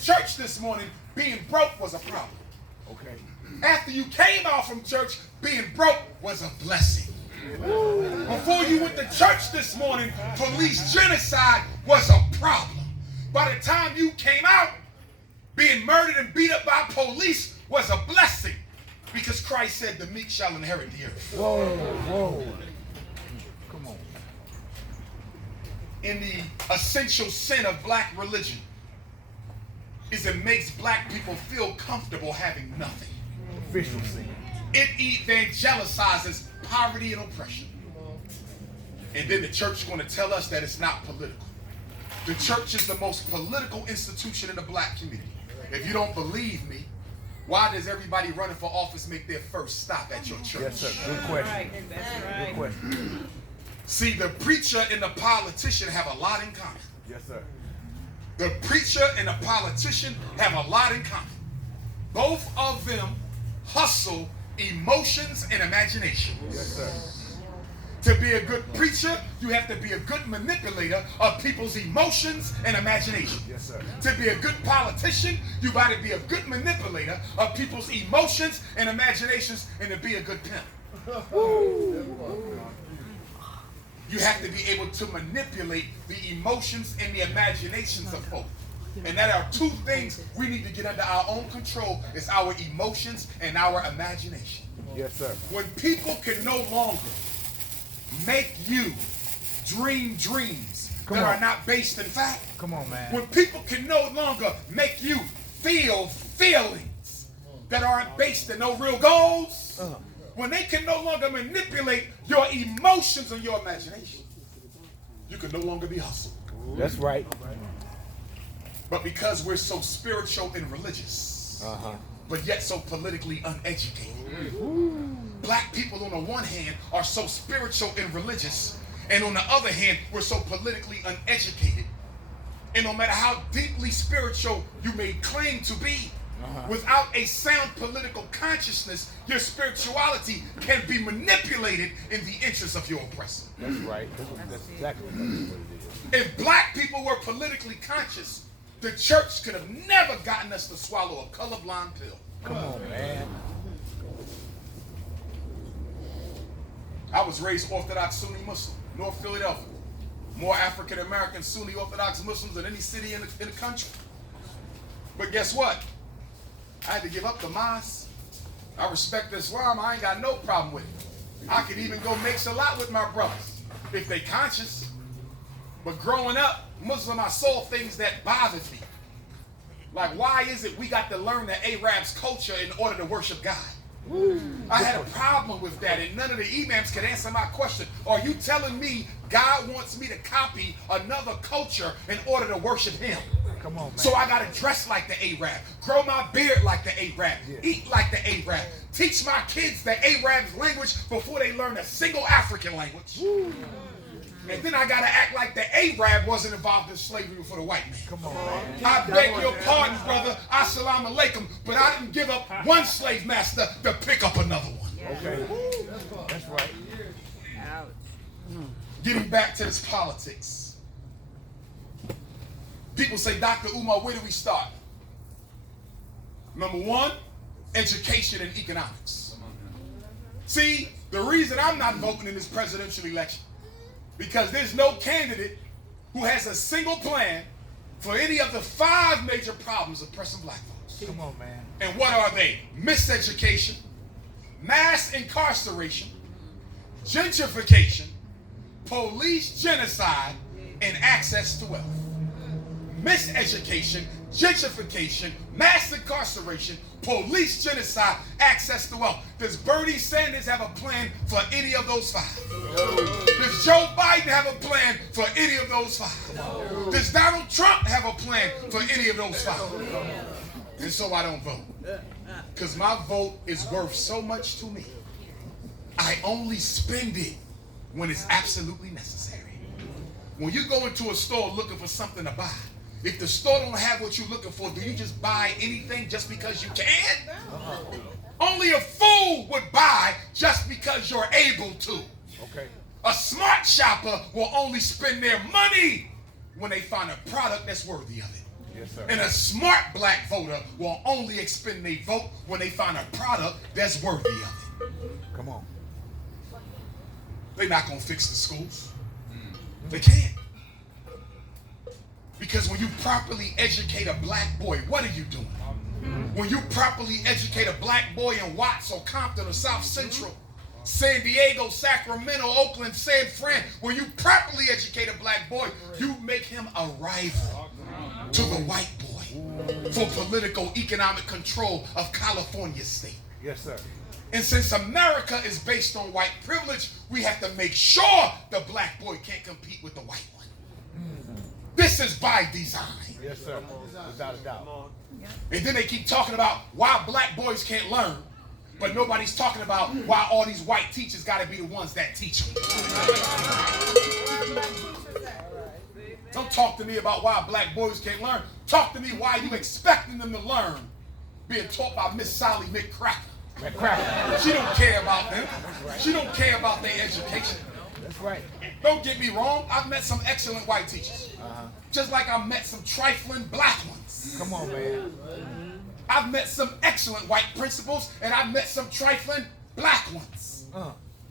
church this morning, being broke was a problem. Okay. After you came out from church, being broke was a blessing. Before you went to church this morning, police genocide was a problem. By the time you came out, being murdered and beat up by police was a blessing. Because Christ said the meek shall inherit the earth. Whoa, whoa. Come on. In the essential sin of black religion is it makes black people feel comfortable having nothing. Official sin. It evangelizes poverty and oppression. And then the church is going to tell us that it's not political. The church is the most political institution in the black community. If you don't believe me, why does everybody running for office make their first stop at your church? Yes, sir. Good question. That's right. Good question. See, the preacher and the politician have a lot in common. Yes, sir. The preacher and the politician have a lot in common. Both of them hustle emotions and imagination. Yes, sir. To be a good preacher, you have to be a good manipulator of people's emotions and imagination. Yes, sir. To be a good politician, you got to be a good manipulator of people's emotions and imaginations, and to be a good pimp. You have to be able to manipulate the emotions and the imaginations of folk. And that are two things we need to get under our own control. It's our emotions and our imagination. Yes, sir. When people can no longer make you dream dreams that are not based in fact. Come on, man. When people can no longer make you feel feelings that aren't based in no real goals. When they can no longer manipulate your emotions and your imagination, you can no longer be hustled. That's right. But because we're so spiritual and religious, but yet so politically uneducated. Black people on the one hand are so spiritual and religious, and on the other hand, we're so politically uneducated. And no matter how deeply spiritual you may claim to be, without a sound political consciousness, your spirituality can be manipulated in the interest of your oppressor. That's right. That's exactly what it is. If black people were politically conscious, the church could have never gotten us to swallow a colorblind pill. Come on, man. I was raised Orthodox Sunni Muslim, North Philadelphia. More African American Sunni Orthodox Muslims than any city in the country. But guess what? I had to give up the mosque. I respect Islam. I ain't got no problem with it. I could even go make salat with my brothers if they conscious. But growing up Muslim, I saw things that bothered me. Like, why is it we got to learn the Arab's culture in order to worship God? I had a problem with that, and none of the imams could answer my question. Are you telling me God wants me to copy another culture in order to worship him? Come on, man. So I got to dress like the Arab, grow my beard like the Arab, eat like the Arab, teach my kids the Arab's language before they learn a single African language. And then I got to act like the Arab wasn't involved in slavery for the white man. Come on, man. I beg your pardon, brother. Assalamu alaikum. But I didn't give up one slave master to pick up another one. Okay. That's right. Getting back to this politics. People say, Dr. Umar, where do we start? Number one, education and economics. See, the reason I'm not voting in this presidential election, because there's no candidate who has a single plan for any of the 5 major problems oppressing black folks. Come on, man. And what are they? Miseducation, mass incarceration, gentrification, police genocide, and access to wealth. Miseducation, gentrification, mass incarceration, police genocide, access to wealth. Does Bernie Sanders have a plan for any of those 5? Does Joe Biden have a plan for any of those 5? Does Donald Trump have a plan for any of those 5? And so I don't vote. Because my vote is worth so much to me. I only spend it when it's absolutely necessary. When you go into a store looking for something to buy, if the store don't have what you're looking for, do you just buy anything just because you can? Only a fool would buy just because you're able to. Okay. A smart shopper will only spend their money when they find a product that's worthy of it. Yes, sir. And a smart black voter will only expend their vote when they find a product that's worthy of it. Come on. They're not going to fix the schools. They can't. Because when you properly educate a black boy, what are you doing? When you properly educate a black boy in Watts or Compton or South Central, San Diego, Sacramento, Oakland, San Fran, when you properly educate a black boy, you make him a rival to the white boy for political, economic control of California state. Yes, sir. And since America is based on white privilege, we have to make sure the black boy can't compete with the white one. This is by design. Yes, sir. Without a doubt. And then they keep talking about why black boys can't learn, but nobody's talking about why all these white teachers got to be the ones that teach them. Don't talk to me about why black boys can't learn. Talk to me why you expecting them to learn being taught by Miss Sally McCracken. She don't care about them. She don't care about their education. That's right. Don't get me wrong. I've met some excellent white teachers. Just like I met some trifling black ones. Come on, man. I've met some excellent white principals, and I've met some trifling black ones.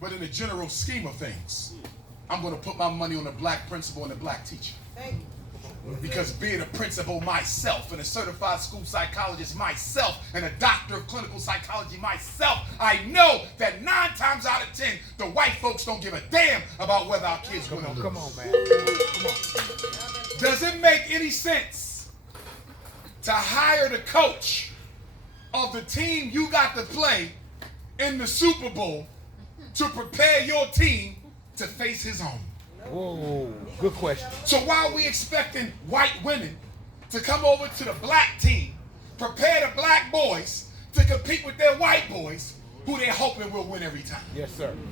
But in the general scheme of things, I'm going to put my money on the black principal and the black teacher. Because being a principal myself, and a certified school psychologist myself, and a doctor of clinical psychology myself, I know that 9 times out of 10, the white folks don't give a damn about whether our kids win or lose. Come on, man. Come on. Does it make any sense to hire the coach of the team you got to play in the Super Bowl to prepare your team to face his own? Whoa, good question. So why are we expecting white women to come over to the black team, prepare the black boys to compete with their white boys, who they're hoping will win every time? Yes, sir.